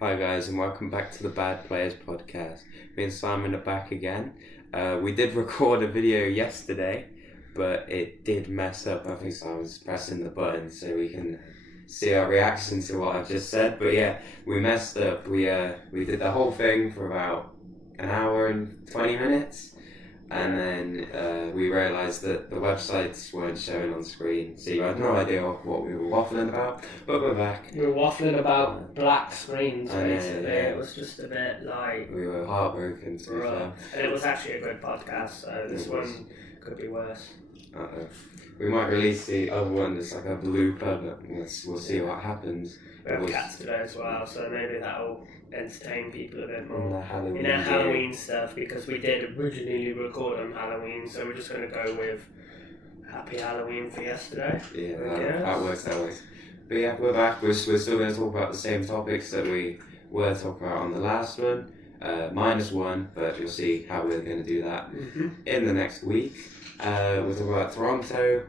Hi guys, and welcome back to the Bad Players podcast. Me and Simon are back again. We did record a video yesterday, but it did mess up. I think Simon's pressing the button so we can see our reaction to what I've just said. But yeah, we messed up. We did the whole thing for about an hour and 20 minutes. And then we realised that the websites weren't showing on screen, so you had no idea what we were waffling about, but we're back. We were waffling about black screens, basically. Yeah. It was just a bit like... We were heartbroken, to be fair. And it was actually a good podcast, so this one could be worse. We might release the other one as like a blooper, but we'll see what happens. We have cats today as well, so maybe that'll entertain people a bit more. In the Halloween, Halloween stuff, because we did originally record on Halloween, so we're just going to go with Happy Halloween for yesterday. Yeah, that works. But yeah, we're back. We're still going to talk about the same topics that we were talking about on the last one, -1, but you'll see how we're going to do that in the next week. We'll talk about Toronto,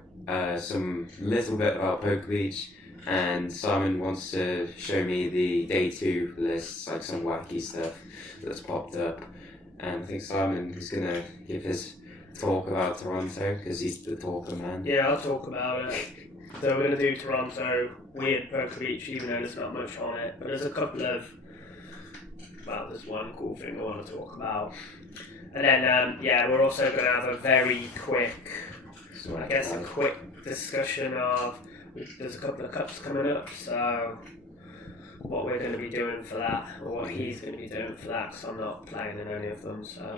some little bit about Poker Beach, and Simon wants to show me the day 2 lists, like some wacky stuff that's popped up. And I think Simon is going to give his talk about Toronto because he's the talker man. Yeah, I'll talk about it. So we're going to do Toronto, weird Poker Beach, even though there's not much on it. But there's a couple of... Well, there's one cool thing I want to talk about. And then, we're also going to have a very quick, a quick discussion of... There's a couple of cups coming up, so what we're going to be doing for that, or what he's going to be doing for that, because I'm not playing in any of them. So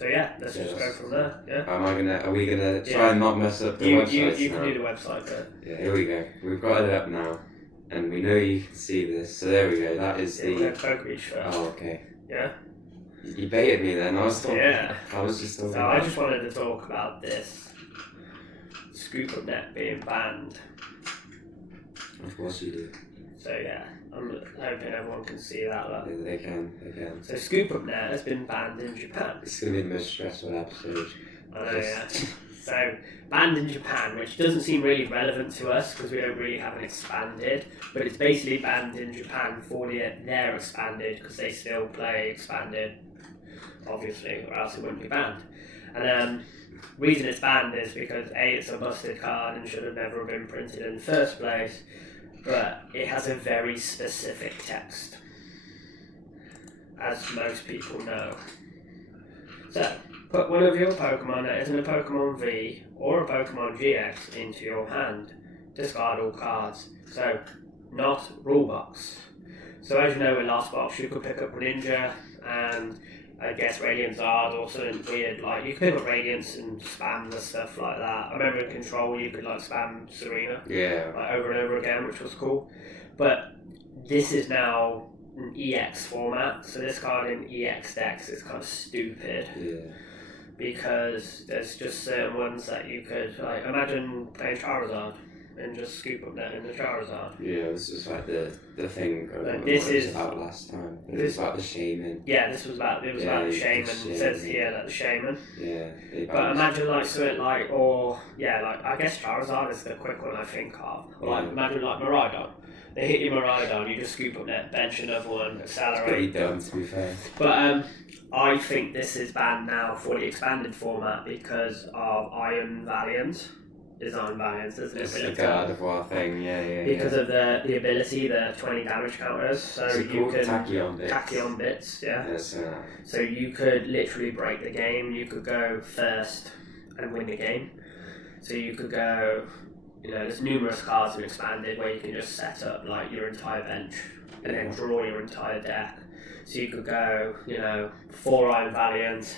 yeah, let's just go from there. Yeah. Are we gonna try and not mess up the website? You can do the website bit. Yeah, here we go. We've got it up now, and we know you can see this. So there we go. That is the. We're Poker Beach first. Oh, okay. Yeah. You baited me then. I was talking. Yeah. I was just talking. So I just wanted to talk about this Scoop Up Net being banned. Of course you do. So yeah, I'm hoping everyone can see that. Look. Yeah, they can. So Scoop Up Net has been banned in Japan. It's going to be the most stressful episode. I know, yeah. So, banned in Japan, which doesn't seem really relevant to us because we don't really have an expanded, but it's basically banned in Japan for their expanded because they still play expanded, obviously, or else it wouldn't be banned. And reason it's banned is because A, it's a busted card and should have never been printed in the first place, but it has a very specific text, as most people know. So, put one of your Pokemon that isn't a Pokemon V or a Pokemon GX into your hand. Discard all cards. So, not rule box. So as you know, in last box you could pick up Greninja and I guess Radiant Zard or something weird, like you could pick up Radiance and spam the stuff like that. I remember in Control you could like spam Serena like over and over again, which was cool. But this is now an EX format, so this card in EX decks is kind of stupid. Yeah. Because there's just certain ones that you could, like, imagine playing Charizard and just scoop up that in the Charizard. Yeah, this is like the thing this is about last time. It was about the Shaman. Yeah, this was about the Shaman. It says here that the Shaman. Yeah. But imagine like something like, I guess Charizard is the quick one I think of. Or like imagine like Miraidon. They hit your Miraidon, you just scoop up that bench another one, accelerate. It's pretty dumb to be fair. But I think this is banned now for the expanded format because of Iron Valiant. Is Iron Valiant, isn't it? It's the God of War thing, yeah. Because of the ability, the 20 damage counters. So you can Tachyon bits, yeah. Yes, so you could literally break the game. You could go first and win the game. So you could go, there's numerous cards in expanded where you can just set up like your entire bench and then draw your entire deck. So you could go, 4 Iron Valiant,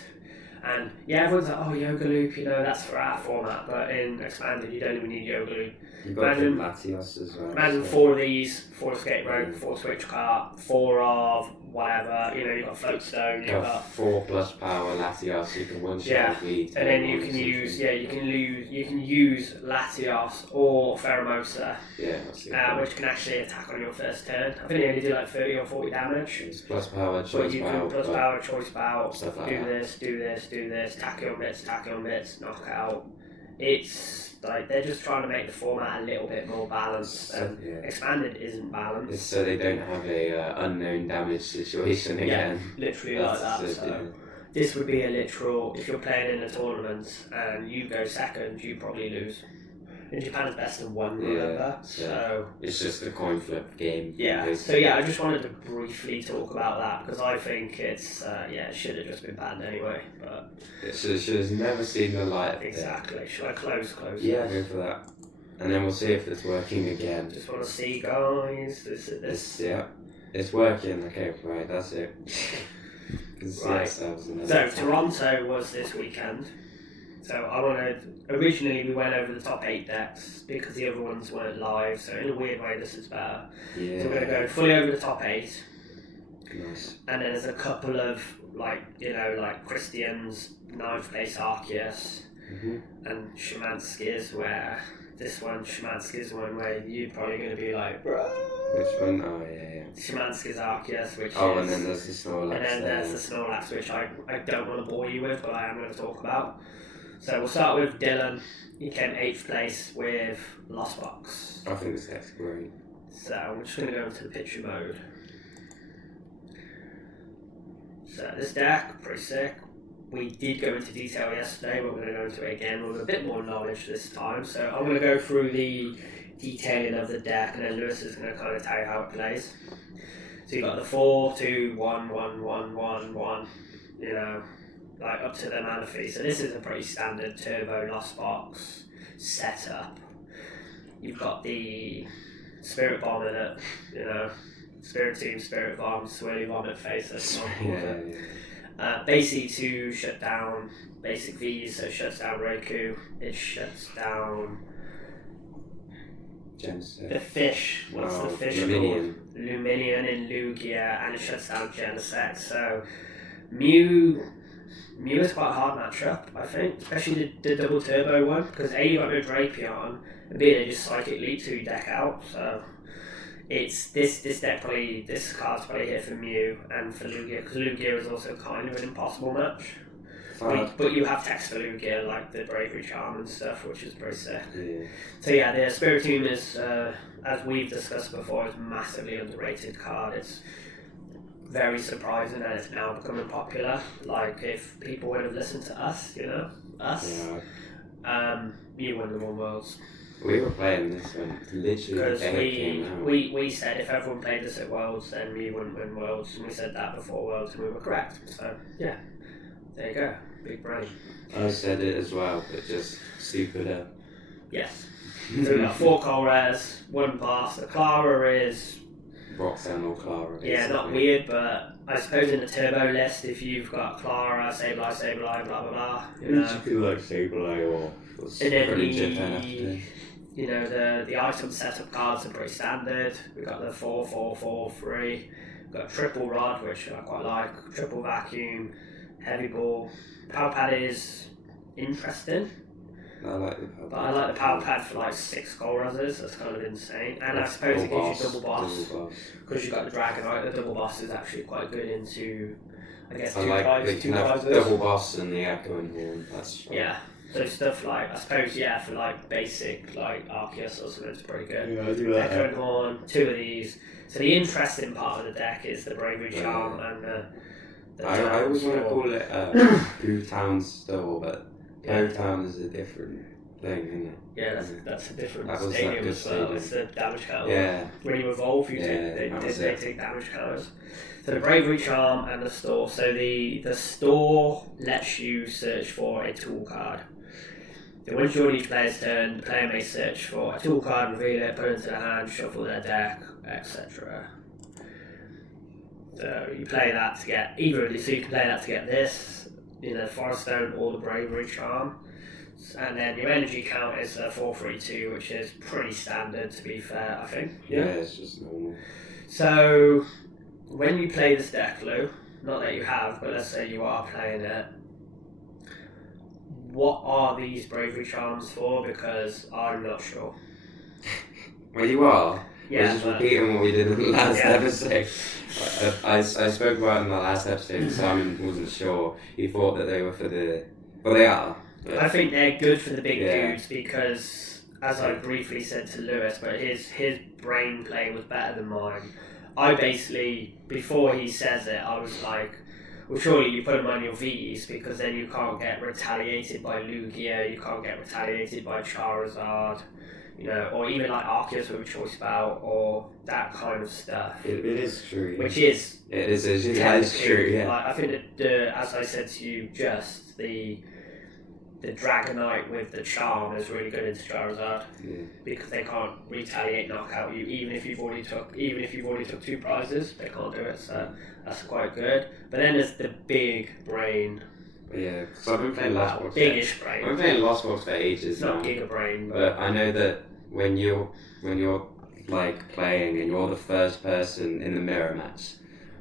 and everyone's like, oh, Yoga Loop, that's for our format, but in Expanded you don't even need Yoga Loop. You've got Latios as well. Imagine 4 of these, 4 Escape Rope, 4 Switch Cart, 4 of whatever, you've got Float Stone, you've got 4 plus power Latios, you can one-shot lead. And then you can use Latios or Pheromosa, which can actually attack on your first turn. I think they only do like 30 or 40 damage. It's plus power, choice power. Plus power, choice power, stuff like do this, Tachyon bits, knock out. it's like they're just trying to make the format a little bit more balanced. And expanded isn't balanced. It's so they don't have a unknown damage situation again. Yeah, literally like that. So this would be a literal, if you're playing in a tournament and you go second, you probably lose. In Japan, it's best of one, remember? So it's just a coin flip game. Yeah. Basically. So I just wanted to briefly talk about that because I think it's it should have just been banned anyway. But it should have never seen the light. Exactly. Should I close? Yeah, go for that. And then we'll see if it's working again. Just want to see, guys. It's working. Okay, right, that's it. Right. So Toronto was this weekend. So originally we went over the top 8 decks because the other ones weren't live, so in a weird way this is better. Yeah. So we're going to go fully over the top 8. Nice. And then there's a couple of, like Christian's 9th place Arceus and Szymanski's, where this one, Szymanski's one where you're probably going to be like, bro. Which one? Oh, yeah. Szymanski's Arceus, which and then there's the Snorlax. And then there's the Snorlax, which I don't want to bore you with, but I am going to talk about. So we'll start with Dylan. He came 8th place with Lost Box. I think this deck's great. So we're just going to go into the picture mode. So this deck, pretty sick. We did go into detail yesterday, but we're going to go into it again with a bit more knowledge this time. So I'm going to go through the detailing of the deck, and then Lewis is going to kind of tell you how it plays. So you've got the 4, 2, 1, 1, 1, 1, 1, like up to the mana fee. So this is a pretty standard turbo Lost Box setup. You've got the Spirit Bomb in it, Spirit Team, Spirit Bomb, Swirly Vomit Face, that's not basically to shut down basic V's, so it shuts down Raikou, it shuts down Genesect. The fish, what's the fish called? Luminion in Lugia, and it shuts down Genesect. So Mew is quite a hard matchup, I think, especially the double turbo one, because A, you got no Drapion, and B, they just Psychic Leap to deck out, so it's this card's probably here for Mew and for Lugia, because Lugia is also kind of an impossible match. But you have text for Lugia, like the Bravery Charm and stuff, which is pretty sick. Yeah. So the Spiritomb is, as we've discussed before, is a massively underrated card. It's very surprising that it's now becoming popular. Like, if people would have listened to us, you won the one Worlds. We were playing this one literally because we said if everyone played this at Worlds, then we wouldn't win Worlds, and we said that before Worlds, and we were correct. So there you go, big brain. I said it as well, but just stupider. Yes. So we've got 4 Cold Rares, 1 Blast. The Clara is Roxanne or Clara. Yeah, not weird, but I suppose in the turbo list, if you've got Clara, Sableye, blah blah blah, you could like Sableye or. And then the item setup cards are pretty standard. We've got the 4, 4, 4, 3. We've got Triple Rod, which I quite like. Triple Vacuum, Heavy Ball. Power Pad is interesting. I like the Power Pad. But I like the Power Pad for like 6 Gold Reses. That's kind of insane. And I suppose it gives you double boss. Because you've got the Dragonite. The double boss is actually quite good into, I guess, two prizes. Double boss and the Echoing Horn. That's fun. Yeah. So stuff like, I suppose, for like basic, like Arceus or something, it's pretty good. Yeah, I do that. Echoing Horn, 2 of these. So the interesting part of the deck is the Bravery Charm and the I always want to call it Pooh Town Store, but Pooh Town is a different thing, isn't it? Yeah, that's a different stadium as well. It's the damage counter. Yeah. When you evolve, they take damage counters. So the Bravery Charm and the Store. So the Store lets you search for a tool card. So once during each player's turn, the player may search for a tool card, reveal it, put it into their hand, shuffle their deck, etc. So you play that to get either of these. So you can play that to get this, Forest Stone or the Bravery Charm. And then your energy count is 432, which is pretty standard, to be fair, I think. Yeah, it's just normal. So when you play this deck, Lou, not that you have, but let's say you are playing it, what are these Bravery Charms for? Because I'm not sure. Well, you are. Yeah, we're just repeating what we did in the last episode. I spoke about it in the last episode. Simon wasn't sure. He thought that they were for the... Well, they are. I think they're good for the big Yeah. dudes because, as I briefly said to Lewis, but his brain play was better than mine. I basically, before he says it, I was like, well, surely you put them on your V's because then you can't get retaliated by Lugia, you can't get retaliated by Charizard, you know, or even like Arceus with a choice bout or that kind of stuff. It is true. Which is. It is true, yeah. Like, I think that as I said to you, just the Dragonite with the charm is really good into Charizard because they can't retaliate, knock out you, even if you've already took 2 prizes, they can't do it. So that's quite good. But then there's the big brain. Yeah, because I've been playing Lost Box. Biggish brain. I've been playing Lost Box for ages. It's not Giga Brain, but I know that when you're like playing and you're the first person in the mirror match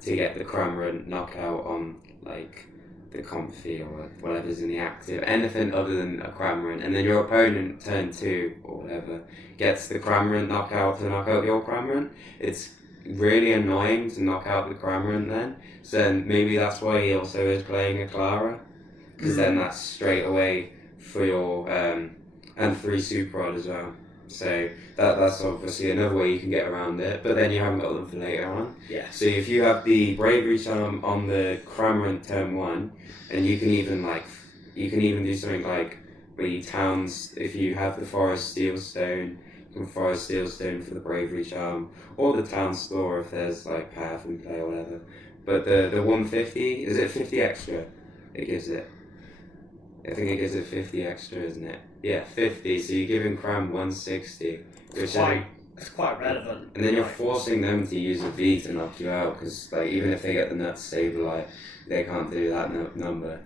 to get the Cramorant knockout on like the Comfy or whatever's in the active, anything other than a Cramorant, and then your opponent turn 2 or whatever gets the Cramorant knockout to knock out your Cramorant, it's really annoying to knock out the Cramorant then. So then maybe that's why he also is playing a Clara, because then that's straight away for your and 3 Super Rod as well. So that's obviously another way you can get around it, but then you haven't got them for later on. Yeah. So if you have the Bravery Charm on the Cramorant turn 1, and you can even do something like where you towns, if you have the Forest Steel Stone, you can Forest Steel Stone for the Bravery Charm, or the Town Store if there's like Path in play or whatever. But the 150, is it 50 extra? It gives it. I think it gives it 50 extra, isn't it? Yeah, 50. So you're giving Cram 160. It's quite relevant. And then you're forcing them to use a V to knock you out, because like even if they get the Nuts Sableye, they can't do that number.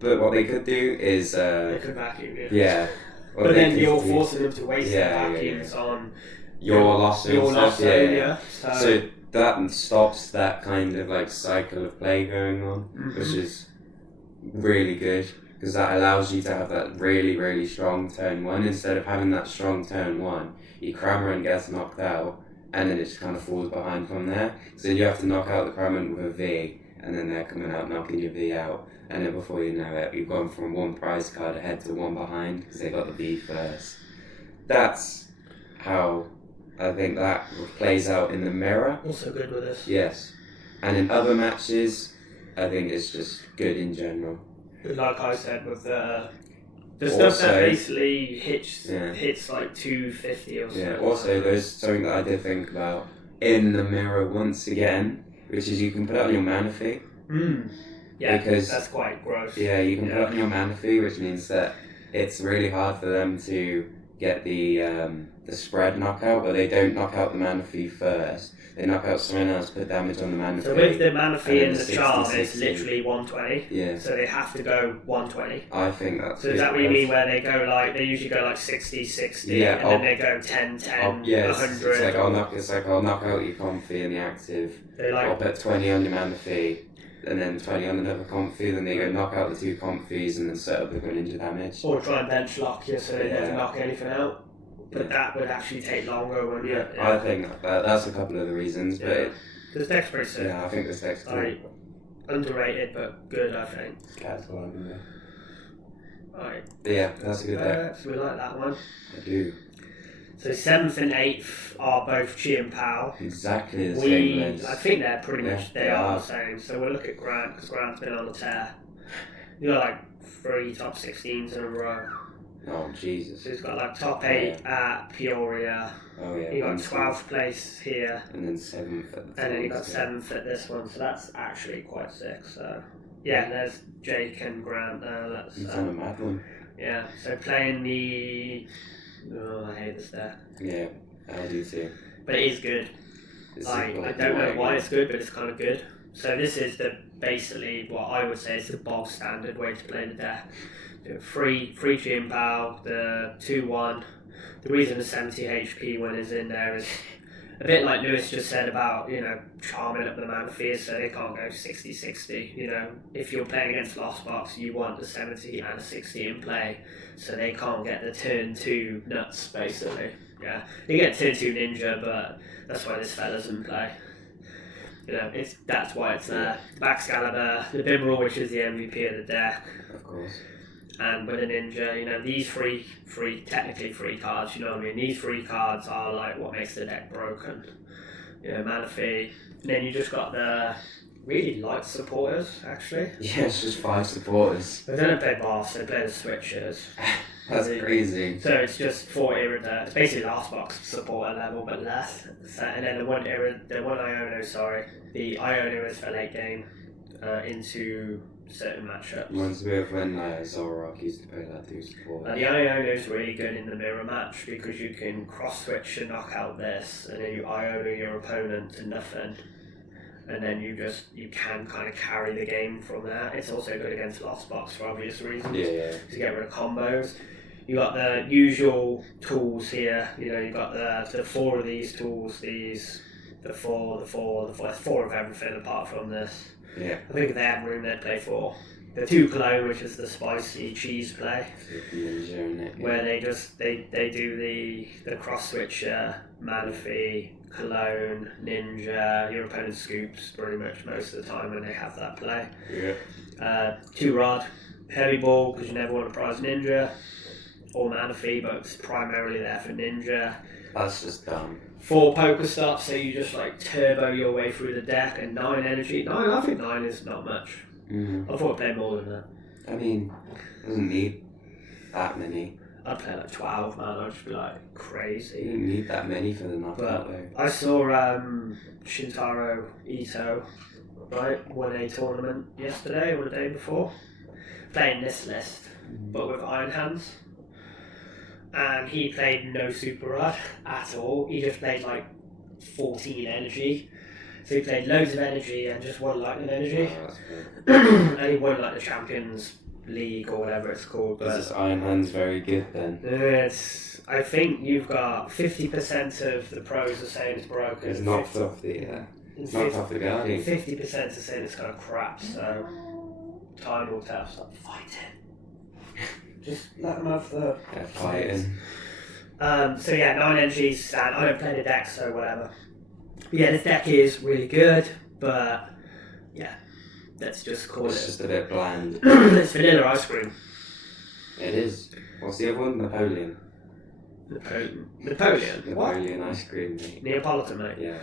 But what they could do is they could vacuum you. Yeah. But then you're forcing them to waste their vacuums on your loss and stuff. Yeah. So that stops that kind of like cycle of play going on, which is really good. Because that allows you to have that really, really strong turn 1 instead of having that strong turn 1. Your Cramorant gets knocked out, and then it just kind of falls behind from there. So you have to knock out the Cramorant with a V, and then they're coming out knocking your V out. And then before you know it, you've gone from 1 prize card ahead to 1 behind because they got the V first. That's how I think that plays out in the mirror. Also good with this. Yes. And in other matches, I think it's just good in general. Like I said, with the stuff that basically hits like 250 or something. Yeah, also there's something that I did think about in the mirror once again, which is you can put it on your Manaphy. Yeah, because that's quite gross. Yeah, you can put it on your Manaphy, which means that it's really hard for them to get the spread knockout, but they don't knock out the Manaphy first. They knock out something else, put damage on the Manaphy. So with the Manaphy and the charm, it's literally 120. Yeah. So they have to go 120. I think that's. So is that what you mean where they go like, they usually go like 60, 60, and then they go 10, 10, 100? It's like I'll knock out your Comfy and the active. I'll put 20 on your Manaphy, and then 20 on another Comfy, then they go knock out the 2 Comfys and then set up the Greninja damage. Or try and bench lock you so they never knock anything out. But that would actually take longer when you... I think that's a couple of the reasons, but... This deck's pretty sick. Yeah, I think this deck's cool. Underrated, but good, I think. Cat's one, yeah. Alright. Yeah, that's a good deck. So we like that one. I do. So 7th and 8th are both Chi and Pal. Exactly the same list. I think they're pretty much, they are the same. So we'll look at Grant, because Grant's been on a tear. You've got like 3 top 16s in a row. Oh, Jesus. So he's got like top 8 at Peoria. Oh, yeah. He got 12th place here. And then 7th at the And then he got 7th at this one. So that's actually quite sick. So, yeah, there's Jake and Grant there. He's on a mad one. Yeah, so playing the... Oh, I hate this deck. Yeah, I do too. But it is good. I don't know why it's good, but it's kind of good. So this is basically what I would say is the bog standard way to play the deck. Free Chi Pal, the 2-1. The reason the 70 HP when it's in there is a bit like Lewis just said about, charming up the Manaphy so they can't go 60-60. If you're playing against Lost Box, you want the 70 and a 60 in play so they can't get the turn 2 nuts, basically. Yeah, you get turn 2 ninja, but that's why this fella's in play. That's why it's there. Baxcalibur, the Bimrel, which is the MVP of the deck. Of course. and with a ninja, you know, these technically free cards, you know what I mean? These free cards are like what makes the deck broken. You know, mana fee. And then you just got the really light supporters, actually. Yeah, it's just 5 supporters. They don't play boss, they play the switchers. That's crazy. So it's just 4 Irida. It's basically last box supporter level, but less. So, and then the one Iono, the Iono is for late game into certain matchups. Reminds me of when Zoroark used to play that 2 support. The Iono is really good in the mirror match because you can cross switch and knock out this, and then you Iono your opponent to nothing. And then you can kind of carry the game from there. It's also good against Lost Box for obvious reasons. Yeah. To get rid of combos. You got the usual tools here. You know, you got the 4 of these tools. The four. There's 4 of everything apart from this. Yeah. I think they have room they'd play for. The 2 cologne, which is the spicy cheese play, where they do the cross switcher, mana fee, cologne, ninja, your opponent scoops pretty much most of the time when they have that play. Yeah. 2 rod, heavy ball because you never want to prize ninja, or mana fee, but it's primarily there for ninja. That's just dumb. 4 poker stops, so you just like turbo your way through the deck, and 9 energy. I think 9 is not much. Mm-hmm. I thought I'd play more than that. I mean, doesn't need that many. I'd play like 12, man. I'd just be like crazy. You don't need that many for the knockout though. I saw Shintaro Ito, right, won a tournament yesterday or the day before, playing this list, but with Iron Hands. And he played no Super Rod at all. He just played like 14 energy. So he played loads of energy and just won lightning energy. Oh, And he won like the Champions League or whatever it's called. Is this Iron Hands very good then? I think you've got 50% of the pros are saying it's broken. It's knocked off the Guardian. 50% are saying it's kind of crap, so time will tell. Stop fighting. Just let them have the fighting. So yeah, 9 energies stand. I don't play the deck, so whatever. But yeah, this deck is really good, but yeah, let's just call It's just a bit bland. It's vanilla ice cream. It is. What's the other one? Napoleon. Napoleon? What? Napoleon ice cream, mate. Neapolitan, mate. Yeah.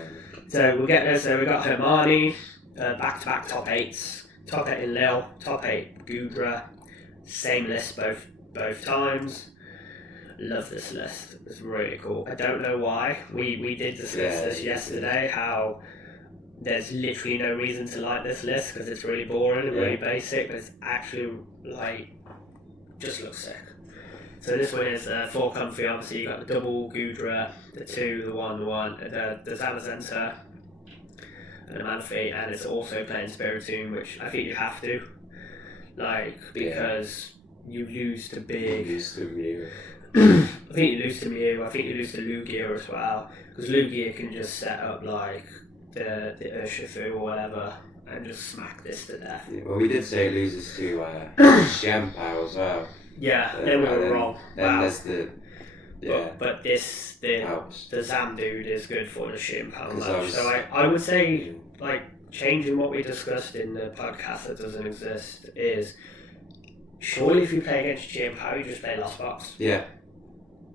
So we'll get there. So we got Hermione, back-to-back top 8s. Top 8 in Lil, top 8 Gudra. Same list both times. Love this list. It's really cool. I don't know why. We did discuss this yesterday, how there's literally no reason to like this list because it's really boring and really basic, but it's actually like just looks sick. So this one is 4 comfy. Obviously you got the double Gudra, the 2, the 1, the Zamazenta, and the Manaphy, and it's also playing Spiritomb, which I think you have to. Like, because you lose to big. You lose to Mew. I think you lose to Mew. I think you lose to Lugia as well. Because Lugia can just set up like the Urshifu or whatever and just smack this to death. Yeah, well, we did say it loses to Xianpao as well. Yeah, then we were wrong. Then there's the. Yeah. But the Zam dude is good for the Xianpao match. So I would say, like, changing what we discussed in the podcast that doesn't exist is surely if you play against Xianpao, you just play Lost Box. Yeah.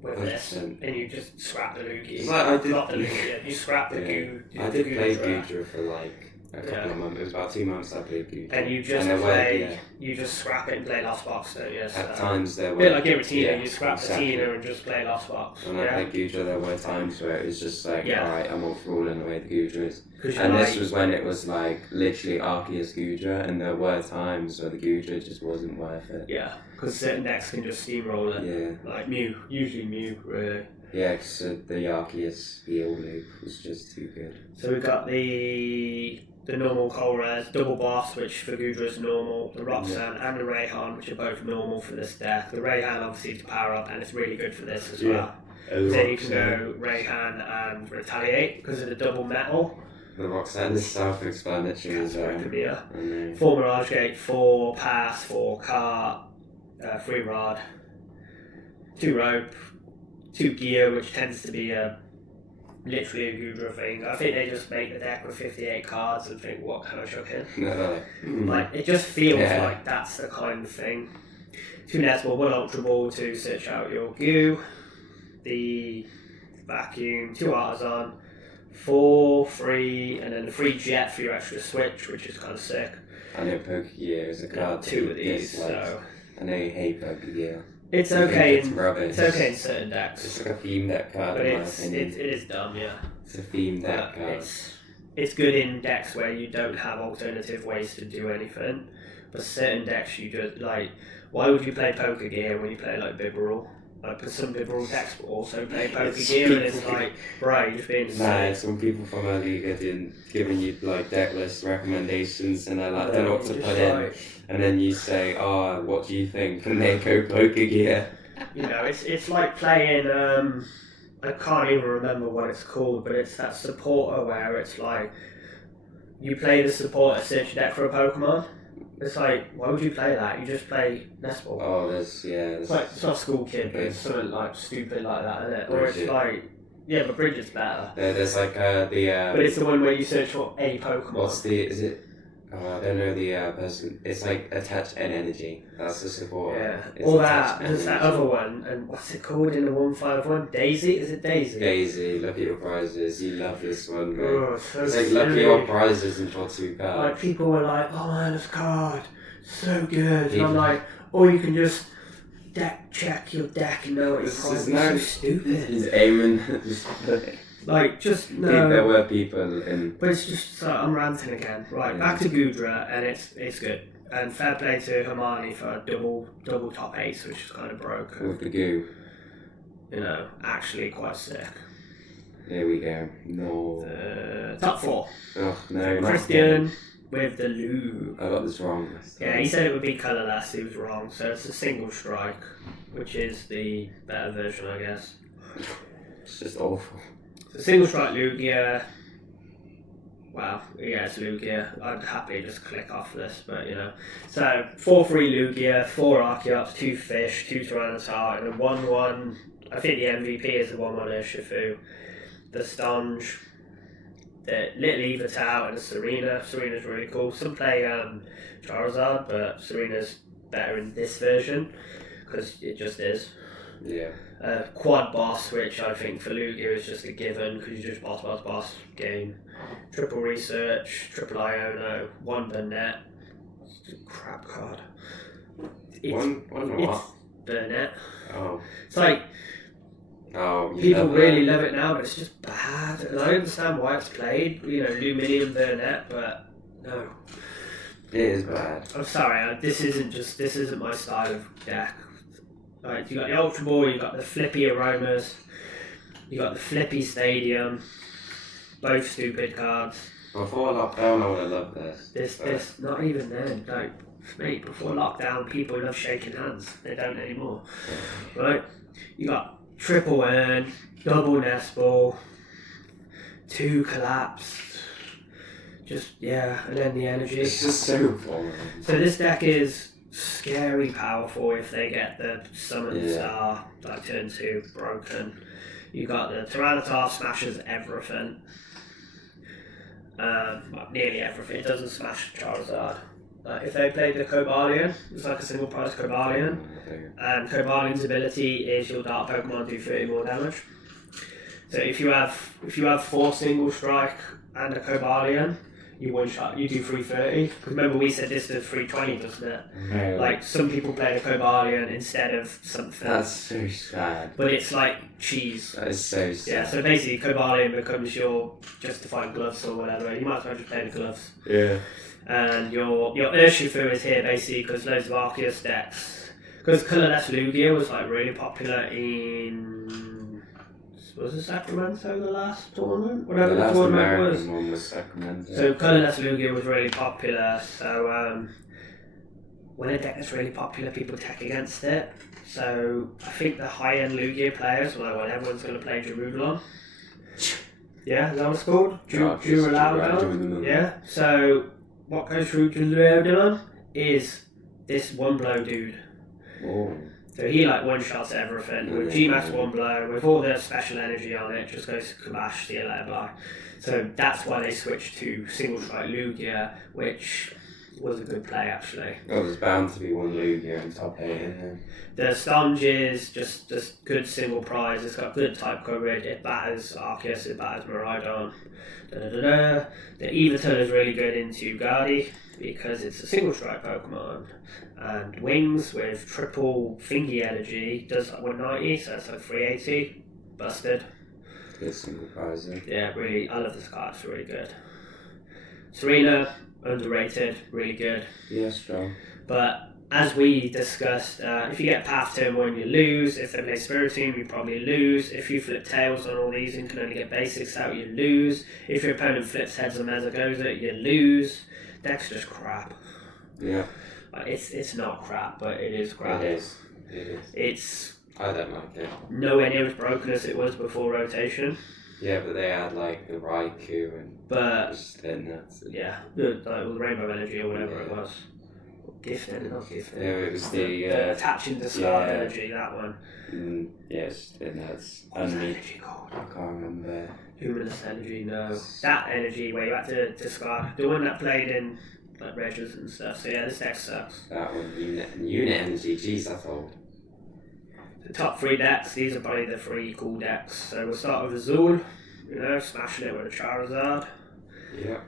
With 100%. This, and you just scrap the Lugia. Not the Lugia, you scrap the Gudra. I did play Gudra for like a couple of months. It was about 2 months I played Gudra. And you just scrap it and play Lost Box, don't you? So, at times there were. A bit like Giratina, you scrap the Tina and just play Lost Box. When I played Gudra, there were times where it was just like, alright, I'm all rolling away the Gudras. And this was when it was like literally Arceus Gudra, and there were times where the Gudra just wasn't worth it. Yeah, because certain decks can just steamroll it. Yeah. Like Mew, usually Mew, really. Yeah, because the Arceus heal loop was just too good. So we've got the normal Colress, double boss, which for Gudra is normal, the Roxanne and the Rayhan, which are both normal for this deck. The Rayhan obviously to power up, and it's really good for this as well. Then you can go Rayhan and Retaliate because of the double metal. The Roxanne is self-explanatory as well. 4 Mirage Gate, 4 Pass, 4 Cart, 3 Rod, 2 Rope, 2 Gear, which tends to be literally a Gudra thing. I think they just make the deck with 58 cards and think, what can I chuck in? No. Like, it just feels like that's the kind of thing. 2 Nest Ball, 1 Ultra Ball to search out your goo, the vacuum, 2 Artisan, 4 free, and then the free jet for your extra switch, which is kind of sick. I know Poker Gear is a card. 2 of these, so I know you hate Poker Gear. it's okay. It's okay in certain decks. It's like a theme deck card, but in my opinion. it is dumb, yeah. It's a theme deck card. It's good in decks where you don't have alternative ways to do anything. But certain decks you just like. Why would you play Poker Gear when you play like Bibberel? Like, some Bibberel decks will also play Poker Gear, and it's like, bro, you're just being insane. Some people from our league are giving you like deck list recommendations, and they're like, don't know what to put in. And then you say, oh, what do you think? And they go Poker Gear. You know, it's like playing, I can't even remember what it's called, but it's that supporter where it's like, you play the supporter search deck for a Pokemon. It's like, why would you play that? You just play Nest Ball. Oh, it's like, it's not School Kid, but it's something like stupid like that, isn't it? Or it's like, yeah, but Bridget's better. There's like but it's the one where you search for a Pokemon. is it? Oh, I don't know the person. It's like attach N energy. That's the support. Yeah. It's Or there's that other one, and what's it called in the 151? Daisy? Is it Daisy? Daisy, look at your prizes. You love this one, man. Oh, so it's like look at your prizes and draw 2 cards. Like people were like, oh man, this card, so good. And I'm like, or you can just check your deck and know what your prize is. So stupid. He's aiming. Like, just no. There were people in. But it's just, I'm ranting again. Right, back to Gudra, and it's good. And fair play to Hermione for a double top 8, which is kind of broke. With the goo. You know, actually quite sick. There we go. No. Top 4. Oh, no. Christian with the Lou. I got this wrong. Yeah, he said it would be colourless, he was wrong. So it's a single strike, which is the better version, I guess. It's just awful. So single strike Lugia. Wow, yeah, it's Lugia. I'd happily just click off this, but you know. So 4 free Lugia, 4 Archeops, 2 Fish, 2 Tyranitar, and a 1/1. I think the MVP is the 1/1 Urshifu. The Stonge, the Little Evitao, and the Serena. Serena's really cool. Some play Charizard, but Serena's better in this version because it just is. Yeah. Quad boss, which I think for Lugia is just a given because you just boss game. Triple research, triple Iono, 1 Burnett. It's a crap card. One what? Burnett. Oh. It's like people really love it now, but it's just bad. And I understand why it's played. You know, Luminium Burnett, but no. It is bad. I'm sorry. This isn't my style of deck. Right, you got the Ultra Ball, you got the Flippy Aromas, you got the Flippy Stadium, both stupid cards. Before lockdown, I would have loved this. This, not even then. Like, mate, before lockdown, people love shaking hands. They don't anymore. Right? You got triple Earn, double Nest Ball, 2 Collapse. Just, yeah, and then the energy. It's just so boring. So this deck is scary powerful if they get the summon star, like turn 2 broken. You got the Tyranitar smashes everything. Well, nearly everything. It doesn't smash Charizard. If they played the Cobalion, it's like a single price Cobalion. And Cobalion's ability is your Dark Pokemon do 30 more damage. So if you have 4 single strike and a Cobalion, you one shot, you do 330. Because remember we said this does 320, doesn't it? No. Like some people play the Cobalion instead of something. That's so sad. But it's like cheese. That is so sad. Yeah, so basically Cobalion becomes your justified gloves or whatever. You might as well just play the gloves. Yeah. And your Urshifu is here basically because loads of Arceus decks. Because Colourless Lugia was like really popular in... Was it Sacramento the last tournament? Whatever the tournament American was. One was Sacramento. So Colourless Lugia was really popular. So when a deck is really popular, people tech against it. So I think the high-end Lugia players were like, well, everyone's going to play Gerudolon. Yeah, is that what it's called? Gerudolon. Yeah. So what goes through Gerudolon is this one blow dude. Oh. So he like one shots everything with G-Max 1 blow with all the special energy on it, just goes to Kabash, see you later, bye. So that's why they switched to single strike Lugia, which was a good play actually. Well, there's bound to be one Lugia in top 8, isn't there? The Sponge is just good single prize. It's got good type coverage. It batters Arceus, it batters Miraidon. The Eviton is really good into Guardi because it's a single strike Pokemon. And Wings with triple Fingy energy does like 190, so it's like 380. Busted. Good single prize, eh? Yeah, really, I love this card, it's really good. Serena, underrated, really good. Yeah, strong. But as we discussed, if you get Path Turn 1, you lose. If they play Spiritomb, you probably lose. If you flip Tails on all these and can only get basics out, you lose. If your opponent flips Heads on Mezagoza, you lose. Deck's just crap. Yeah. It's not crap, but it is crap. It is. I don't like it. Nowhere near as broken as it was before rotation. Yeah, but they had like the Raikou and just nuts. Yeah, like with Rainbow Energy or whatever it was. Gifted, not gifted. Yeah, it was the attaching discard energy, that one. Yes, and that's What's that energy called? I can't remember. Luminous energy, no. That energy where you had to discard. The one that played in like Regis and stuff. So yeah, this deck sucks. That one, unit energy, jeez, that's old. The top 3 decks, these are probably the 3 cool decks. So we'll start with Azul, smashing it with a Charizard. Yeah.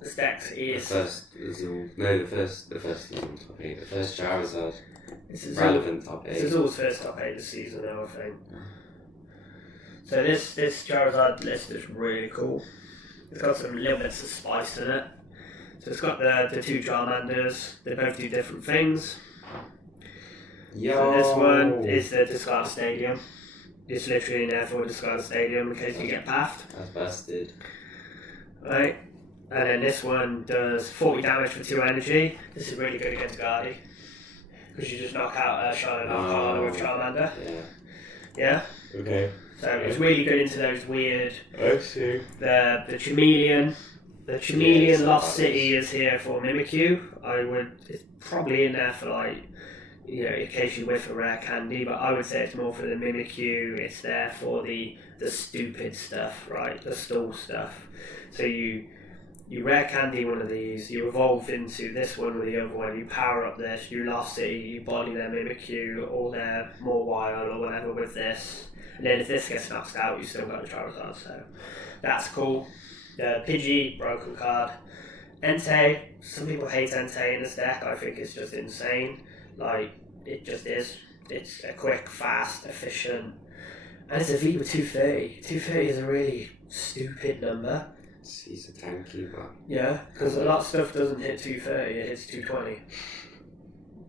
This deck is... The first Azul. No, the first Azul top 8. The first Charizard. This is relevant top 8. This is Azul's first top 8 this season now, I think. So this Charizard list is really cool. It's got some little bits of spice in it. So it's got the 2 Charmanders. They both do different things. Yo. So this one is the Discard Stadium. It's literally in there for Discard Stadium in case you get pathed. That's busted. Right. And then this one does 40 damage for 2 energy. This is really good against Guardi. Because you just knock out a Shining Arcana with Charmander. Yeah. Yeah? Okay. So it's really good into those weird... I see. The Chameleon. The Chameleon Lost City is here for Mimikyu. It's probably in there for like... in case you whiff a rare candy, but I would say it's more for the Mimikyu. It's there for the stupid stuff, right? The stall stuff. So you rare candy one of these, you evolve into this one with the other one, you power up this, you Lost City, you body their Mimikyu or their more wild or whatever with this. And then if this gets knocked out, you still got the Charizard, so that's cool. The Pidgey, broken card. Entei, some people hate Entei in this deck, I think it's just insane. Like, it just is. It's a quick, fast, efficient, and it's a V with 230. 230 is a really stupid number. He's a tanky, but... Yeah, because a lot of stuff doesn't hit 230, it hits 220.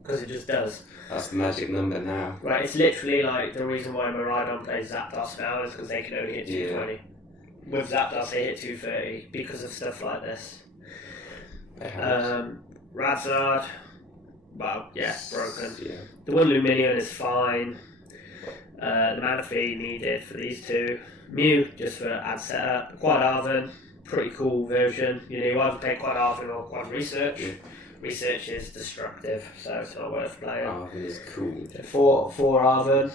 Because it just does. That's the magic number now. Right, it's literally like the reason why Miraidon plays Zapdos now is because they can only hit 220. Yeah. With Zapdos they hit 230 because of stuff like this. Radzard, well, yeah, broken. Yeah. The one Luminion is fine. The Mana Fee needed for these 2. Mew, just for ad setup. Quad Arven, pretty cool version. You either play Quad Arven or Quad Research. Yeah. Research is destructive, so it's not worth playing. Arven is cool. So 4 Arven.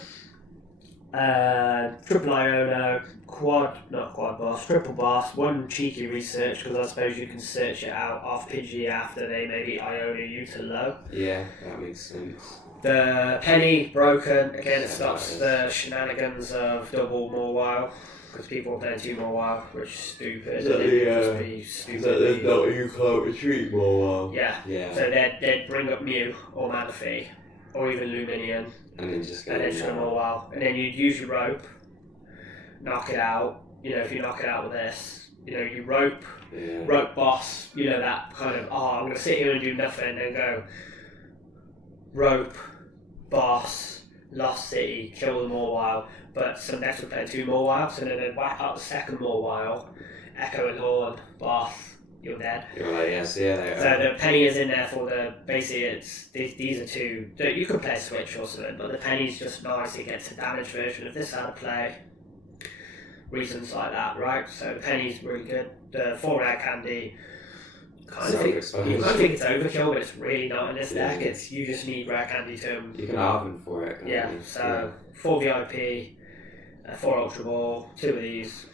Triple Iono, triple boss, 1 cheeky research, because I suppose you can search it out off Pidgey after they maybe Iono you to low. Yeah, that makes sense. The Penny, broken, again it stops the shenanigans of double Mawile, because people are playing 2 Mawile, which is stupid. Is that the not you can't retreat Mawile? Yeah. So they'd bring up Mew, or Mana Fee, or even Luminion. And then just go Mawile. And then you'd use your rope, knock it out. If you knock it out with this, you rope boss, that kind of, I'm going to sit here and do nothing, and then go rope, boss, Lost City, kill the Mawile. But some decks would play 2 Mawile, so then they'd whack up the second Mawile, Echo and Horn, boss, you're dead. You're like, yes, yeah. So the Penny is in there for basically these are 2, you could play Switch or something, but the Penny's just nice, it gets a damaged version of this out of play. Reasons like that, right? So the Penny's really good. The 4 rare candy, you kind of think it's overkill, but it's really not in this deck. You just need rare candy to... You can Arven for it. Yeah, so 4 VIP, 4 Ultra Ball, 2 of these,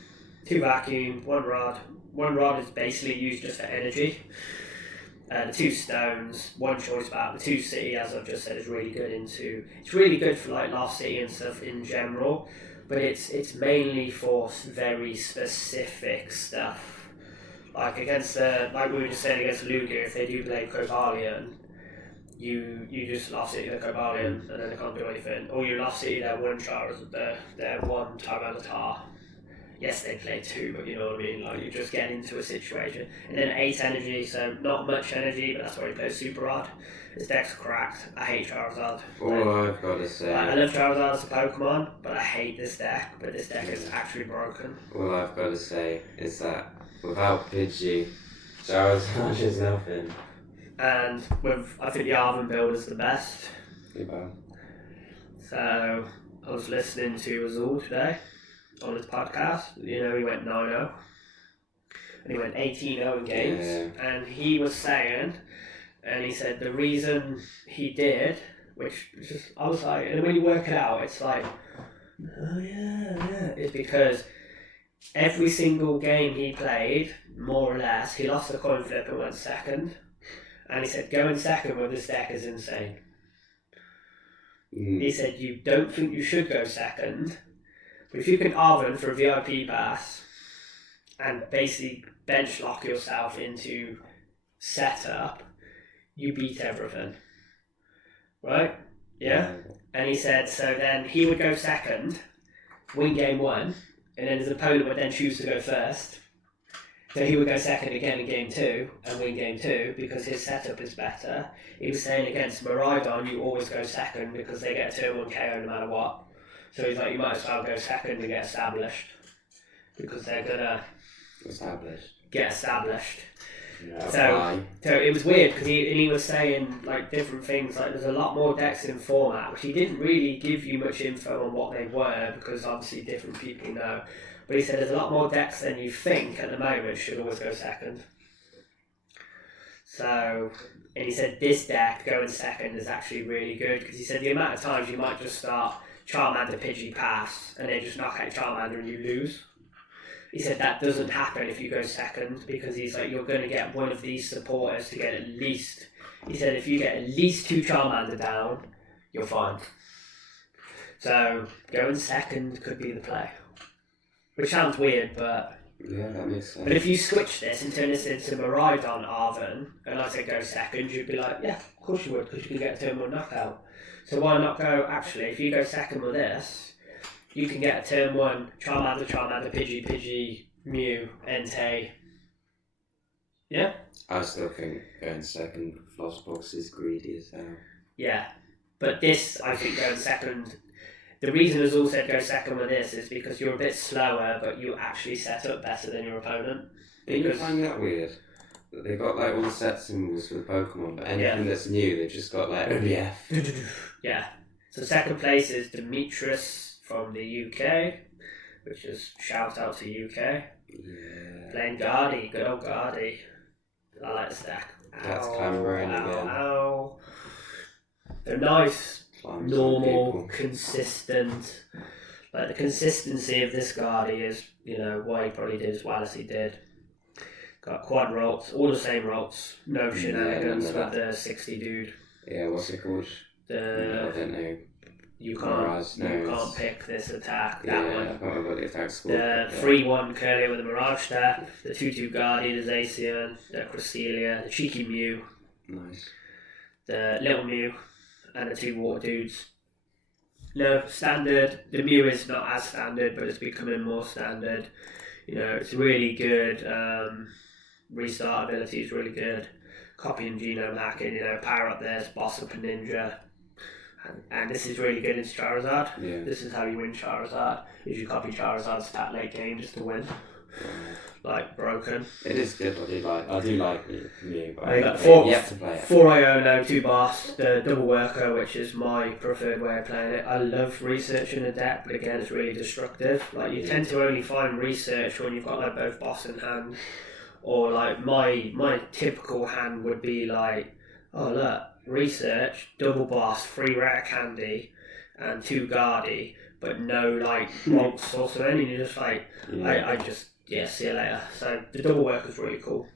2 Vacuum, 1 Rod. 1 Rod is basically used just for energy. the 2 stones, 1 choice back. The 2 city, as I've just said, is really good into. It's really good for like last city and stuff in general, but it's mainly for very specific stuff. Like against like we were just saying against Lugia, if they do play Cobalion, you just last city their Cobalion and then they can't do anything, or you last city their 1 Charizard, their 1 Tyranitar. Yes, they play 2, but you know what I mean. Like you just get into a situation, and then 8 energy, so not much energy, but that's why he plays super odd. His deck's cracked. I hate Charizard. All I've got to say. I love Charizard as a Pokemon, but I hate this deck. But this deck is actually broken. All I've got to say is that without Pidgey, Charizard is nothing. And I think the Arven build is the best. Yeah. So I was listening to Azul today on his podcast. You know, he went 9-0 and he went 18-0 in games, and he was saying, and he said the reason he did, which just I was like, and when you work it out, it's like, oh yeah, it's because every single game he played, more or less, he lost the coin flip and went second. And he said going second with this deck is insane. He said you don't think you should go second, but if you can Arven for a VIP pass and basically bench lock yourself into setup, you beat everything. Right? Yeah? And he said so then he would go second, win game 1, and then his opponent would then choose to go first. So he would go second again in game 2 and win game 2 because his setup is better. He was saying against Miraidon, you always go second because they get a turn 1 KO no matter what. So he's like, you might as well go second and get established because they're gonna get established. Yeah, so it was weird because he was saying like different things, like there's a lot more decks in format, which he didn't really give you much info on what they were because obviously different people know. But he said there's a lot more decks than you think at the moment should always go second. So, and he said this deck going second is actually really good because he said the amount of times you might just start Charmander, Pidgey, pass, and then just knock out Charmander and you lose. He said that doesn't happen if you go second because he's like, you're going to get one of these supporters to get at least, he said if you get at least 2 Charmander down, you're fine. So, going second could be the play. Which sounds weird, but... Yeah, that makes sense. But if you switch this and turn this into Miraidon Arven, and I said go second, you'd be like, yeah, of course you would, because you can get a turn 1 knockout. So why not go, actually, if you go second with this, you can get a turn 1 Charmander, Pidgey, Mew, Entei. Yeah? I still think going second Flossbox is greedy as hell. Yeah. But this, I think, going second... The reason Azul said go second with this is because you're a bit slower, but you actually set up better than your opponent. Because you find that weird? That they've got like all the set symbols for the Pokemon, but anything that's new, they've just got like OBF. Yeah. So second place is Demetrius from the UK, which is shout out to UK. Yeah. Playing Guardy, good old Guardy. I like this deck. That's clambering again. Ow. They're nice. Normal, consistent. Like the consistency of this Guardy is, you know, why he probably did as well as he did. Got quad rolts, all the same rolts, no shenanigans with the 60 dude. Yeah, what's it called? I don't know. You can't pick this attack. That one. I can't remember what the attack's called. The 3-1 Curlier with the Mirage Step, the 2-2 Guardian, the Zacian, the Cresselia, the Cheeky Mew. Nice. The Little Mew. And the 2 water dudes. No, standard. The Mew is not as standard, but it's becoming more standard. You know, it's really good. Restart ability is really good. Copy and genome hacking, you know, power up there's boss up a ninja. And this is really good in Charizard. Yeah. This is how you win Charizard. Is you copy Charizard's attack late game just to win. Like broken. It is good. I do like Mew. I got yet to play it. 4 Iono, 2 boss, the double worker, which is my preferred way of playing it. I love researching a deck, but again, it's really destructive. Like you tend to only find research when you've got like both boss in hand, or like my typical hand would be like, oh look, research, double boss, 3 rare candy, and 2 Guardy, but no like bolts or something. And you're just like, I just. Yeah, see you later. So the double work is really cool.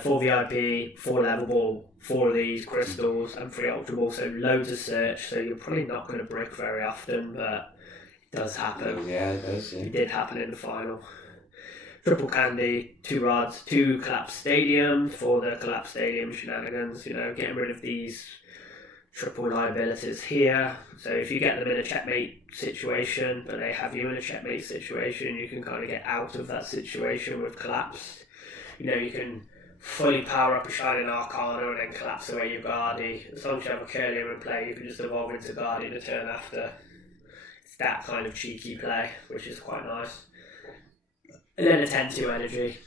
4 VIP, 4 level ball, 4 of these crystals, and 3 ultra balls. So loads of search. So you're probably not going to brick very often, but it does happen. Yeah, it does. Yeah. It did happen in the final. Triple candy, 2 rods, 2 collapsed stadium for the collapsed stadium shenanigans. Getting rid of these triple liabilities here. So if you get them in a checkmate situation, but they have you in a checkmate situation, you can kind of get out of that situation with collapsed. You can fully power up a Shining Arcana and then collapse away your Guardi. As long as you have a Curlier in play, you can just evolve into Guardi the turn after. It's that kind of cheeky play, which is quite nice. And then a 10-2 energy.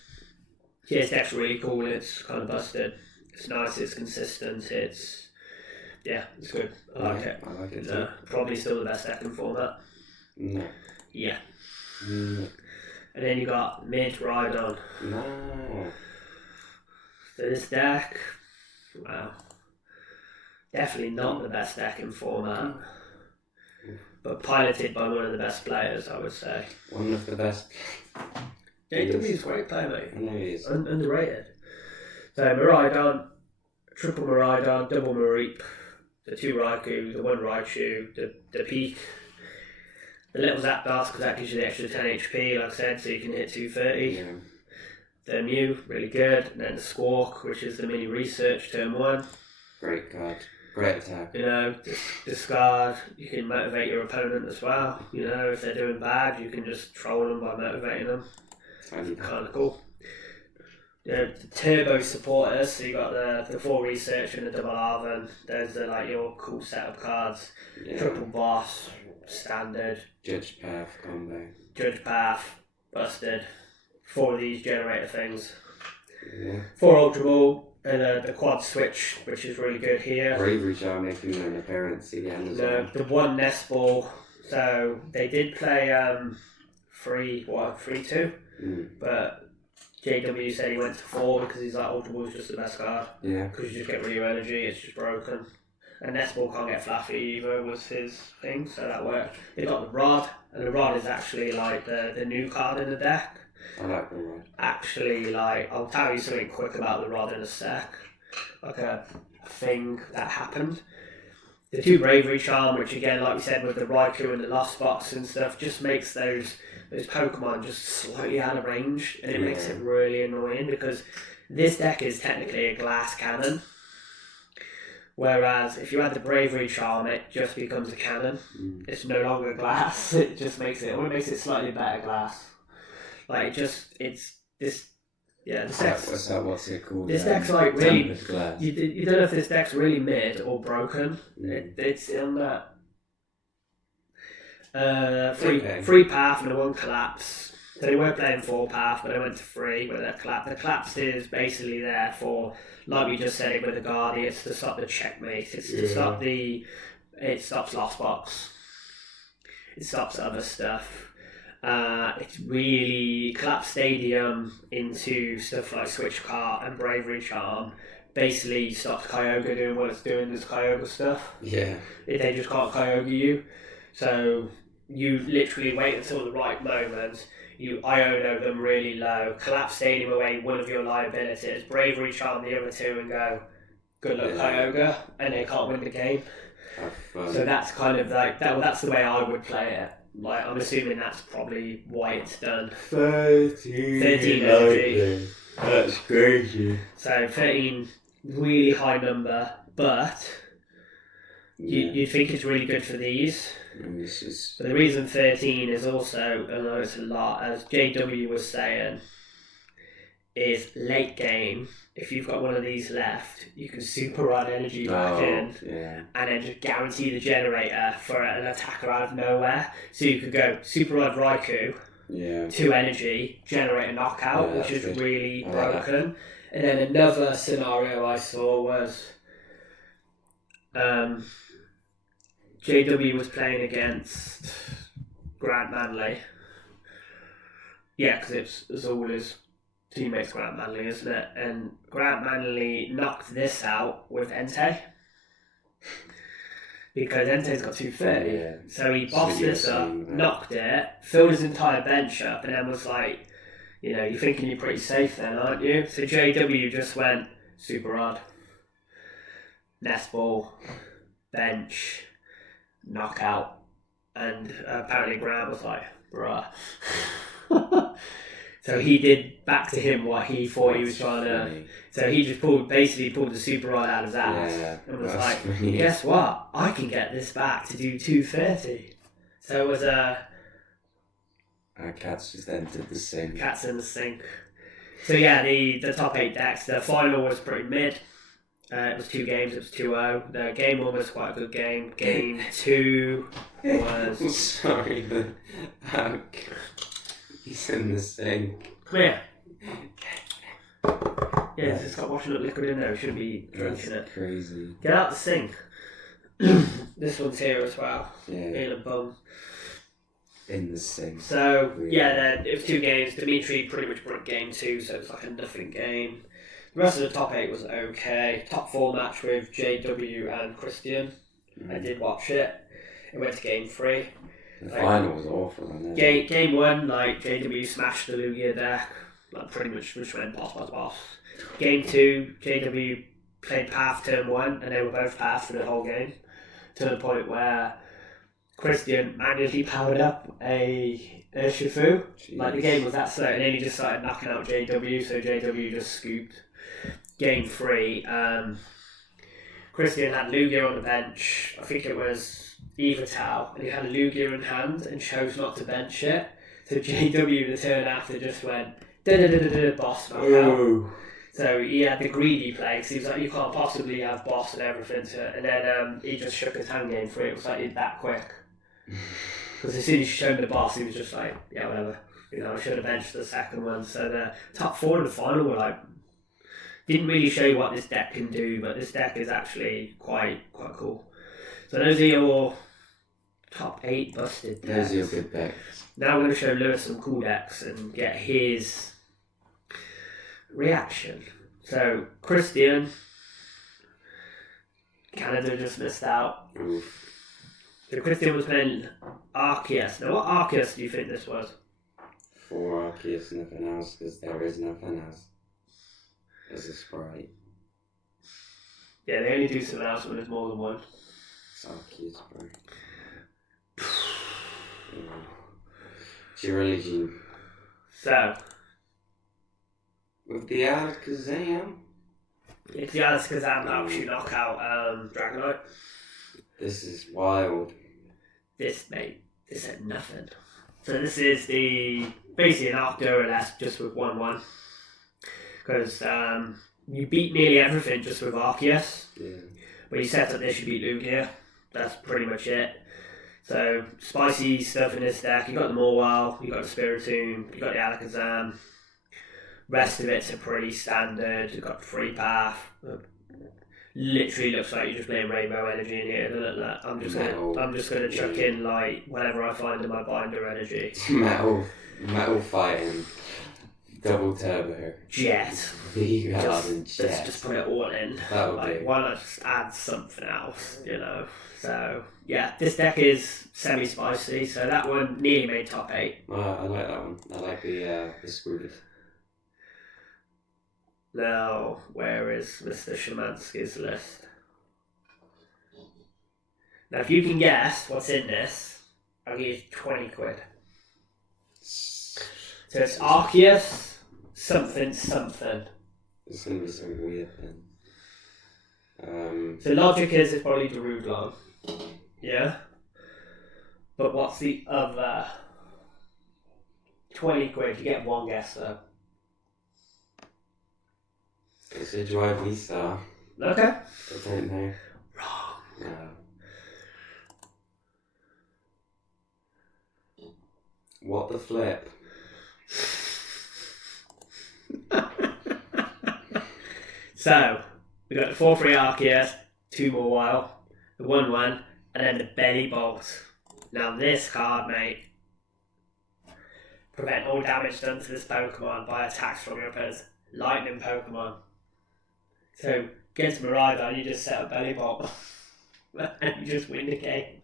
Yeah, this deck's really cool. It's kind of busted. It's nice, it's consistent, it's good. I like it. I like it too. Probably still the best deck in format. No. Yeah. No. And then you got mid Rhydon. No. So this deck, wow, definitely not the best deck in format, but piloted by one of the best players, I would say. One of the best. JW is a great player, mate. I know he is. Underrated. So Miraidon, triple Miraidon, double Mareep, the 2 Raikou, the 1 Raichu, the Peak, the little Zapdos, because that gives you the extra 10 HP, like I said, so you can hit 230. Yeah. The Mew, really good. And then the Squawk, which is the mini research, turn 1. Great card. Great attack. Discard. You can motivate your opponent as well. If they're doing bad, you can just troll them by motivating them. Kind of cool. The turbo supporters, so you got the 4 research and the double Arven. Those are your cool setup cards. Yeah. Triple boss, standard. Judge Path combo. Judge Path, busted. 4 of these generator things. Yeah. 4 Ultra Ball, and the quad switch, which is really good here. Bravery Charm making an appearance again as well. The 1 Nest Ball, so they did play 3-2, but JW said he went to 4 because he's like, Ultra Ball is just the best card. Yeah. Because you just get rid of your energy, it's just broken. And Nest Ball can't get fluffy either, was his thing, so that worked. They got the Rod, and the Rod is actually like the new card in the deck. I like the Rod. Actually, I'll tell you something quick about the Rod in a sec. Like a thing that happened. The 2 Bravery Charm, which again, like we said, with the Raikou and the Lost Box and stuff, just makes those Pokemon just slightly out of range, and it makes it really annoying because this deck is technically a glass cannon. Whereas if you add the Bravery Charm, it just becomes a cannon. It's no longer glass. It just makes it slightly better glass. This deck's... What's it called? This deck's really... Glass. You don't know if this deck's really mid or broken. It's in that... Free path and a 1 collapse. So they weren't playing 4 path, but they went to 3 with a collapse. The collapse is basically there for, like we just said with the Guardi, it's to stop the checkmate. It's to stop it stops Lost Box. It stops other stuff. It's really collapsed Stadium into stuff like Switch Cart and Bravery Charm. Basically stops Kyogre doing what it's doing, this Kyogre stuff. Yeah. They just can't Kyogre you. So you literally wait until the right moment. You Iono them really low, collapse Stadium away one of your liabilities, Bravery Charm the other 2 and go, good luck Kyogre, and they can't win the game. So that's kind of like, that's the way I would play it. I'm assuming that's probably why it's done. 13 energy. That's crazy. So 13, really high number, but you think it's really good for these. But the reason 13 is also, I know it's a lot, as JW was saying, is late game. If you've got one of these left, you can super run energy back in and then just guarantee the generator for an attacker out of nowhere. So you could go super run Raikou, 2 energy, generate a knockout, which is good. Really broken. And then another scenario I saw was JW was playing against Grant Manley. Yeah, because it's all his teammates Grant Manley, isn't it? And Grant Manley knocked this out with Entei. Because Entei's got 230. So he bossed this up, knocked it, filled his entire bench up, and then was like, you're thinking you're pretty safe then, aren't you? So JW just went super rod, nest ball, bench, knockout, and apparently Graham was like, bruh. So he did back to him what he thought he was trying to. So he just pulled the super rod out of his ass and was like, funny. Guess what? I can get this back to do 230. So it was Cats just entered the sink. Cats in the sink. So yeah, the top 8 decks. The final was pretty mid. It was 2 games. It was 2-0. The game 1 was quite a good game. Game 2 was. Sorry, but he's in the sink. Come here. Yeah, it's just got washing up liquid in there. We shouldn't be drinking it. Crazy. Get out the sink. This one's here as well. Yeah. Being a bum. In the sink. So yeah, it was 2 games. Dimitri pretty much broke game 2, so it was like a nothing game. The rest of the top 8 was okay. Top 4 match with JW and Christian. I did watch it. It went to game 3. The final was awful, wasn't it? Game 1, JW smashed the Lugia deck. Pretty much just went boss. Game 2, JW played path turn 1, and they were both path for the whole game. To the point where Christian manually powered up a Shifu. Jeez. The game was that slow, and then he just started knocking out JW, so JW just scooped. Game 3, Christian had Lugia on the bench. I think it was Evital, and he had a Lugia in hand and chose not to bench it. So JW the turn after just went boss knockout. So he had the greedy play, because he was like, you can't possibly have boss and everything. And then he just shook his hand game through. It was that quick. Because as soon as he showed the boss, he was just like, yeah, whatever. I should have benched the second one. So the top 4 in the final were didn't really show you what this deck can do, but this deck is actually quite cool. So those are your top 8 busted decks. Those are your good decks. Now I'm going to show Lewis some cool decks and get his reaction. So Christian, Canada just missed out. Oof. So Christian was playing Arceus. Now what Arceus do you think this was? 4 Arceus, nothing else, because there is nothing else. There's a Sprite. Yeah, they only do something else when there's more than one. It's Arceus, bro. It's your religion. So with the Alakazam. It's the Alakazam that you knock out Dragonite. This is wild. This had nothing. So this is basically an Arcturus just with 1/1. Because you beat nearly everything just with Arceus. Yeah. When you set up this, you beat Lugia. That's pretty much it. So spicy stuff in this deck. You got the Morwell, you got the Spiritomb, you got the Alakazam. Rest of it's a pretty standard. You got free path. Literally looks like you're just playing Rainbow Energy in here, doesn't it? I'm just gonna chuck in whatever I find in my binder energy. metal fighting, double turbo, jet. Just put it all in. Why not just add something else? So yeah, this deck is semi-spicy. So that one nearly made top 8. I like that one. I like the Screwed. Now, where is Mr. Shemansky's list? Now, if you can guess what's in this, I'll give you 20 quid. So it's Arceus, something. It's going to be some weird thing. So logic is it's probably Darudlon. Yeah? But what's the other? 20 quid, you get one guess though. It's a Drive V-Star. Okay. I don't know. Wrong. No. What the flip? So, we got the 4/3 Arceus, 2 more Wild, the 1/1, and then the Belly Bolt. Now this card, mate, prevent all damage done to this Pokemon by attacks from your opponent's Lightning Pokemon. So, against Miraidon, you just set a Belly Bolt and you just win the game.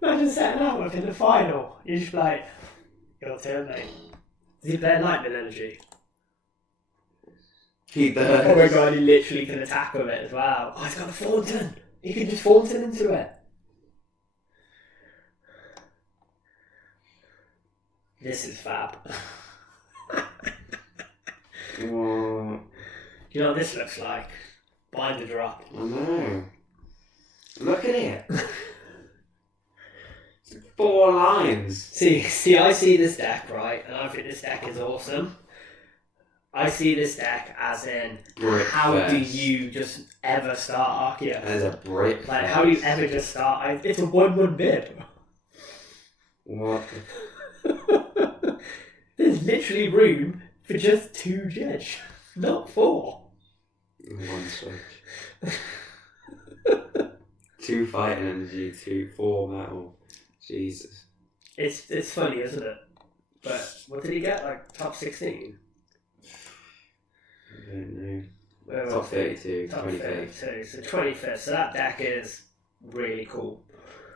Imagine setting that up in the final. You're just like, Your turn, mate. Does he play lightning energy? He does. Oh my god, he literally can attack with it as well. Oh, he's got a Thornton. He can just Thornton into it. This is fab. What? You know what this looks like? Binder drop. I know. Look at it. It's 4 lines. See, I see this deck, right? And I think this deck is awesome. I see this deck as in, Brick how first. do you just ever start Arceus? There's a brick. Like, how do you ever just start? It's a 1/1 bid. What? There's literally room for just 2 Jedge, not 4. 1 switch. 2 fighting energy, 4 metal. Jesus. It's funny, isn't it? But what did he get? Like top 16? I don't know. Where Top was 32, Top 25th. 32. So 25th. So that deck is really cool.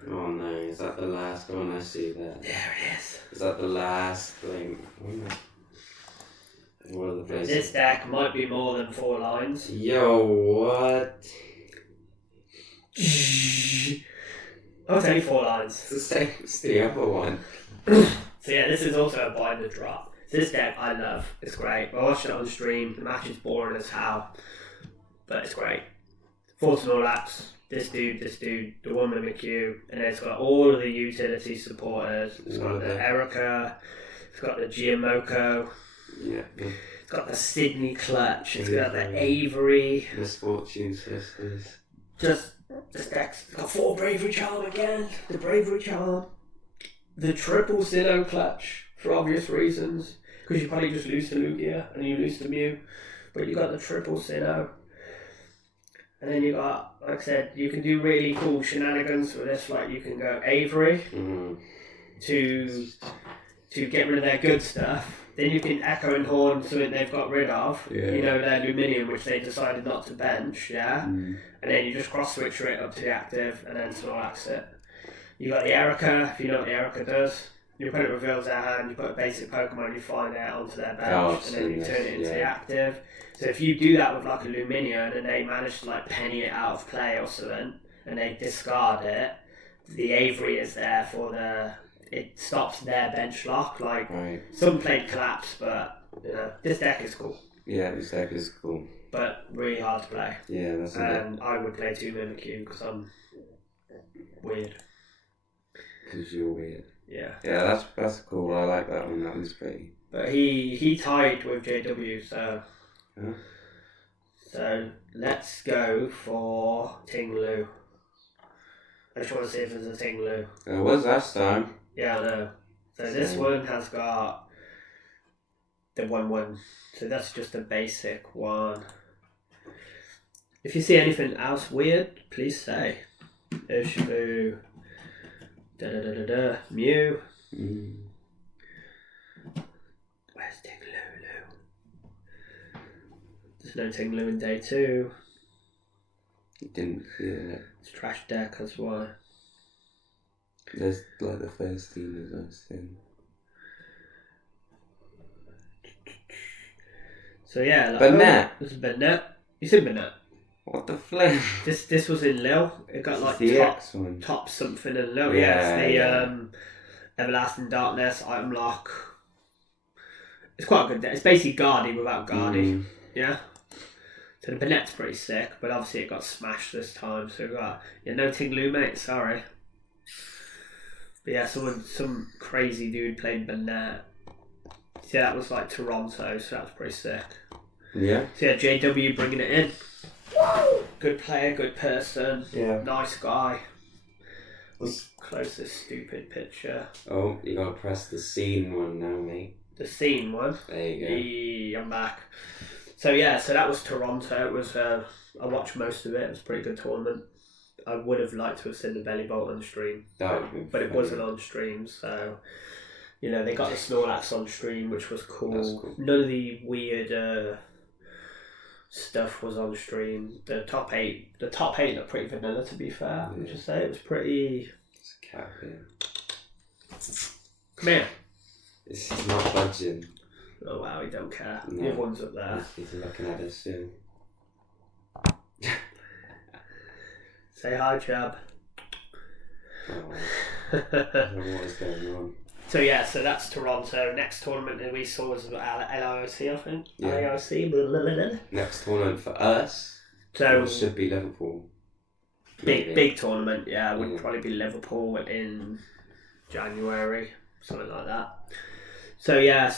Oh no, is that the last one I see there? There it is. Is that the last thing? What are the places? This deck might be more than 4 lines. Yo, what? Oh, it's only 4 lines. It's the same as the other one. So yeah, this is also a binder drop. This deck I love. It's great. I watched it on stream. The match is boring as hell, but it's great. 4 Snorlax. This dude, the one with McHugh, and then it's got all of the utility supporters. It's got the Erica. It's got the Giamoko. Yeah. It's got the Sydney Clutch. It's got the Avery. Misfortune Sisters. Just this deck's got 4 Bravery Charm again. The Bravery Charm. The triple Sinnoh Clutch, for obvious reasons. Because you probably just lose to Lugia and you lose to Mew. But you got the triple Sinnoh. And then you got, like I said, you can do really cool shenanigans with this. Like you can go Avery to get rid of their good stuff. Then you can Echo and Horn something they've got rid of. Yeah. You know, their Luminium, which they decided not to bench, yeah? And then you just cross switch it up to the active and then Snorlax it. You got the Erica, if you know what the Erica does. Your opponent reveals their hand, you put a basic Pokemon, you find it onto their bench, and then you turn it into the active. So if you do that with like a Luminion and they manage to like penny it out of play or something, and they discard it, the Avery is there for it stops their bench lock. Like, some played Collapse, but you know, this deck is cool. Yeah, this deck is cool. But really hard to play. Yeah, that's it. And I would play 2 Mimikyu because I'm weird. Because you're weird. Yeah. Yeah, that's cool. I like that one. That one's pretty. But he tied with JW, so. Huh? So let's go for Tinglu. I just want to see if there's a Tinglu. It was last time. Yeah, I know. So this one has got the 1/1. So that's just a basic one. If you see anything else weird, please say. Urshifu. Mew. Where's Tinglu? There's no Tinglu in day 2. Didn't feel it. It's trash deck, that's why. There's like the first team is nice thing. So yeah, like, Burnett. This is Burnett. You said Burnett. What the flip? This was in Lille. It got like the X one. top something in Lille. Yeah, It's the Everlasting Darkness, Item Lock. It's quite a good deck. It's basically Guardy without Guardy. Yeah. So the Burnett's pretty sick, but obviously it got smashed this time. So we got no Tinglu, mate. Sorry. But yeah, some crazy dude played Burnett. So that was like Toronto, so that was pretty sick. Yeah. So yeah, JW bringing it in. Good player, good person. Yeah. Nice guy. Let's close this stupid picture. Oh, you gotta press the scene one now, mate. The scene one. There you go. Yeah, I'm back. So yeah, so that was Toronto. It was I watched most of it. It was a pretty good tournament. I would have liked to have seen the Belly Bolt on stream, That would be but it funny. wasn't on stream. So you know, they got the Snorlax on stream, which was cool. That's cool. None of the weird stuff was on stream. The top eight looked pretty vanilla, to be fair. I would just say it was pretty. It's a cat here. Come here. It's not budging. Oh wow, he don't care. No. The other one's up there. He's looking at us soon. Say hi, Chab. Oh, I don't know what is going on. So yeah, so that's Toronto. Next tournament that we saw was LIOC, I think. Yeah. LIOC. Blah, blah, blah, blah. Next tournament for us. So it should be Liverpool. big tournament. Yeah, it would Yeah. probably be Liverpool in January, something like that. So yeah,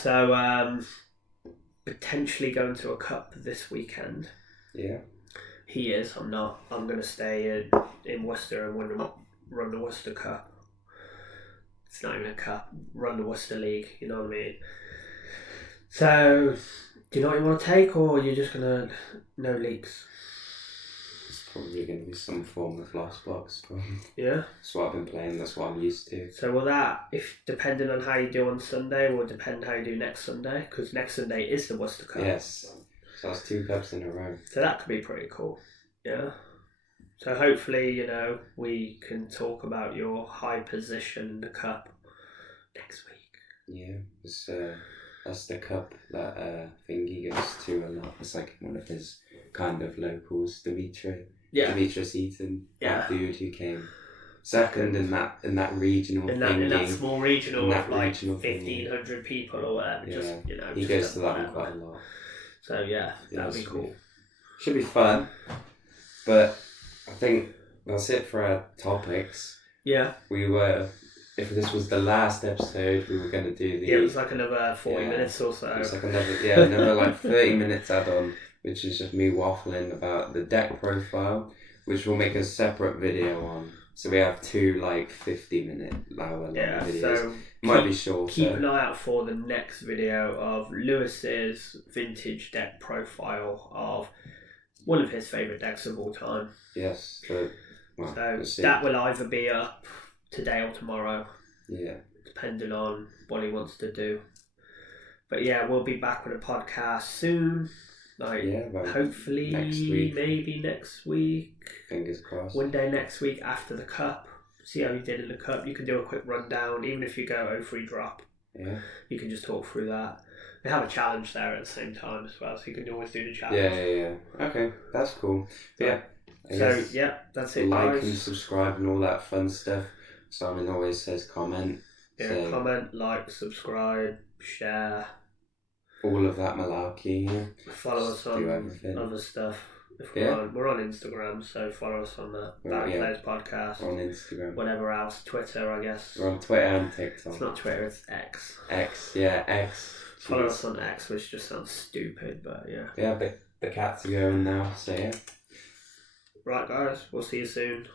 potentially going to a cup this weekend. Yeah. He is. I'm not. I'm going to stay in Worcester and run the Worcester Cup. It's not even a cup. Run the Worcester League. You know what I mean? So, do you know what you want to take, or are you just going to no leaks? It's probably going to be some form of last box. Yeah. That's what I've been playing. That's what I'm used to. So will that, if depending on how you do on Sunday, will depend how you do next Sunday, because next Sunday is the Worcester Cup. Yes. So that's 2 cups in a row. So that could be pretty cool. Yeah. So hopefully, we can talk about your high position in the cup next week. Yeah, that's the cup that Thingy goes to a lot. It's like one of his kind of locals, Demetrius Eaton. Yeah. That dude who came second in that regional in that small regional that of like regional 1,500 people or whatever. Yeah. Just he just goes to that one whatever. quite a lot. So yeah, that'd be cool. Should be fun. But I think that's it for our topics. Yeah. If this was the last episode, we were going to do the... Yeah, it was like another 40 minutes or so. It was like another like 30 minutes add-on, which is just me waffling about the deck profile, which we'll make a separate video on. So we have 2 like 50-minute hour long videos. So might be shorter. Keep an eye out for the next video of Lewis's vintage deck profile of one of his favourite decks of all time. Yes, but we'll see. That will either be up today or tomorrow. Yeah. Depending on what he wants to do. But yeah, we'll be back with a podcast soon. Hopefully next week. Maybe next week. Fingers crossed. One day next week after the cup. See how you did in the cup. You can do a quick rundown, even if you go 0-3 drop. Yeah. You can just talk through that. They have a challenge there at the same time as well, so you can always do the challenge. Yeah. Okay, that's cool. Yeah. That's it, like guys. and subscribe and all that fun stuff. Simon always says comment. Yeah, comment, like, subscribe, share. All of that malarkey. Yeah. Follow us on other stuff. We're on Instagram, so follow us on the playerz podcast. On Instagram. Whatever else. Twitter, I guess. We're on Twitter and TikTok. It's not Twitter, it's X. X. Follow us on X, which just sounds stupid, but yeah. Yeah, but the cats are going now, so yeah. Right, guys, we'll see you soon.